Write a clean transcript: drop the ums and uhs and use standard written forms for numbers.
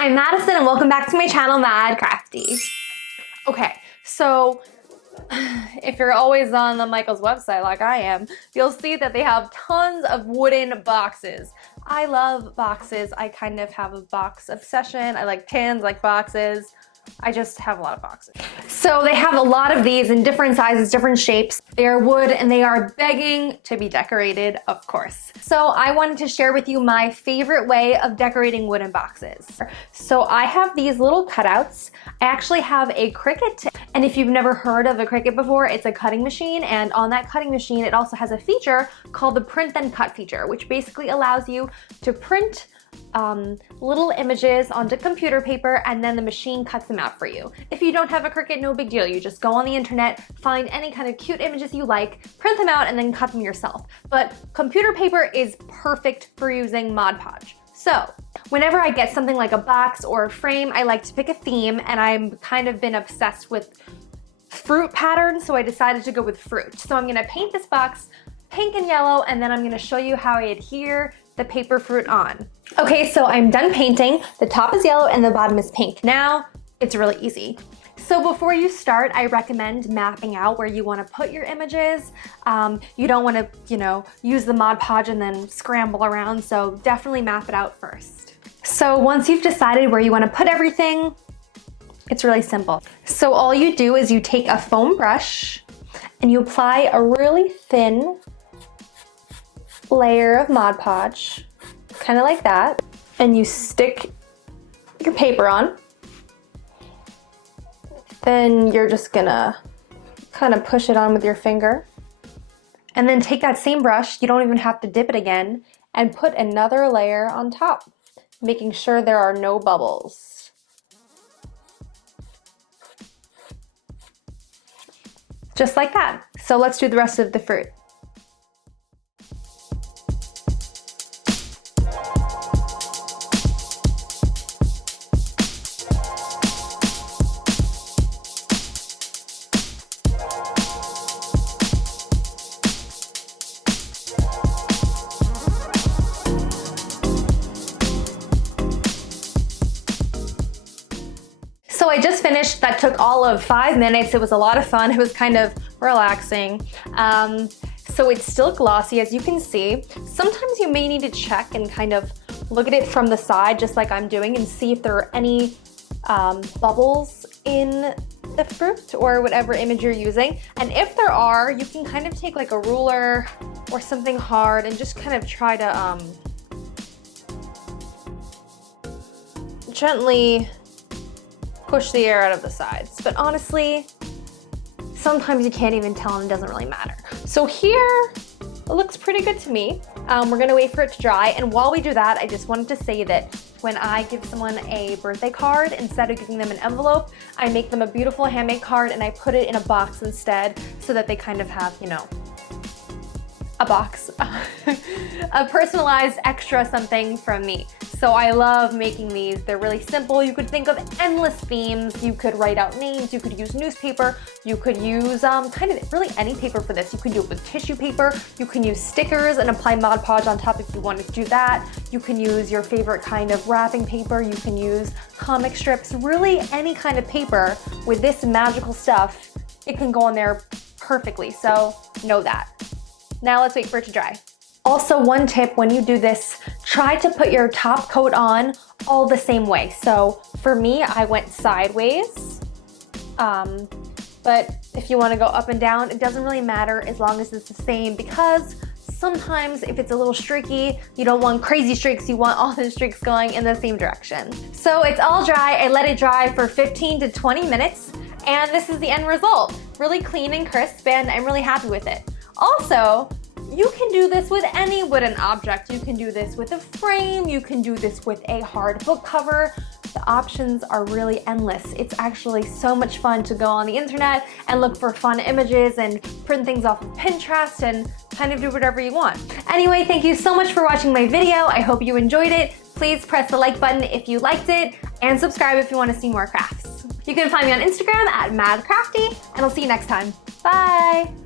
I'm Madison and welcome back to my channel, MaddCrafty. Okay, so if you're always on the Michael's website like I am, you'll see that they have tons of wooden boxes. I love boxes. I kind of have a box obsession. I like pins, I like boxes. I just have a lot of boxes. So they have a lot of these in different sizes, different shapes. They are wood and they are begging to be decorated, of course. So I wanted to share with you my favorite way of decorating wooden boxes. So I have these little cutouts. I actually have a Cricut, and if you've never heard of a Cricut before, it's a cutting machine, and on that cutting machine it also has a feature called the print then cut feature, which basically allows you to print little images onto computer paper and then the machine cuts them out for you. If you don't have a Cricut, no big deal. You just go on the internet, find any kind of cute images you like, print them out, and then cut them yourself. But computer paper is perfect for using Mod Podge. So whenever I get something like a box or a frame, I like to pick a theme, and I've kind of been obsessed with fruit patterns, so I decided to go with fruit. So I'm gonna paint this box pink and yellow, and then I'm gonna show you how I adhere the paper fruit on. Okay, so I'm done painting. The top is yellow and the bottom is pink. Now, it's really easy. So before you start, I recommend mapping out where you want to put your images. You don't want to, use the Mod Podge and then scramble around, so definitely map it out first. So once you've decided where you want to put everything, it's really simple. So all you do is you take a foam brush and you apply a really thin layer of Mod Podge, kind of like that, and you stick your paper on. Then you're just gonna kind of push it on with your finger, and then take that same brush, you don't even have to dip it again, and put another layer on top, making sure there are no bubbles. Just like that. So let's do the rest of the fruit. So I just finished. That took all of 5 minutes. It was a lot of fun. It was kind of relaxing. So it's still glossy, as you can see. Sometimes you may need to check and kind of look at it from the side, just like I'm doing, and see if there are any bubbles in the fruit or whatever image you're using. And if there are, you can kind of take like a ruler or something hard and just kind of try to gently push the air out of the sides. But honestly, sometimes you can't even tell and it doesn't really matter. So here, it looks pretty good to me. We're gonna wait for it to dry. And while we do that, I just wanted to say that when I give someone a birthday card, instead of giving them an envelope, I make them a beautiful handmade card and I put it in a box instead, so that they kind of have, a box, a personalized extra something from me. So I love making these. They're really simple. You could think of endless themes. You could write out names. You could use newspaper. You could use kind of really any paper for this. You can do it with tissue paper. You can use stickers and apply Mod Podge on top if you wanted to do that. You can use your favorite kind of wrapping paper. You can use comic strips. Really any kind of paper with this magical stuff, it can go on there perfectly. So know that. Now let's wait for it to dry. Also, one tip when you do this, try to put your top coat on all the same way. So for me, I went sideways, but if you want to go up and down, it doesn't really matter as long as it's the same, because sometimes if it's a little streaky, you don't want crazy streaks, you want all the streaks going in the same direction. So it's all dry. I let it dry for 15 to 20 minutes, and this is the end result. Really clean and crisp, and I'm really happy with it. Also, you can do this with any wooden object. You can do this with a frame. You can do this with a hard book cover. The options are really endless. It's actually so much fun to go on the internet and look for fun images and print things off of Pinterest and kind of do whatever you want. Anyway, thank you so much for watching my video. I hope you enjoyed it. Please press the like button if you liked it, and subscribe if you want to see more crafts. You can find me on Instagram at MaddCrafty, and I'll see you next time. Bye!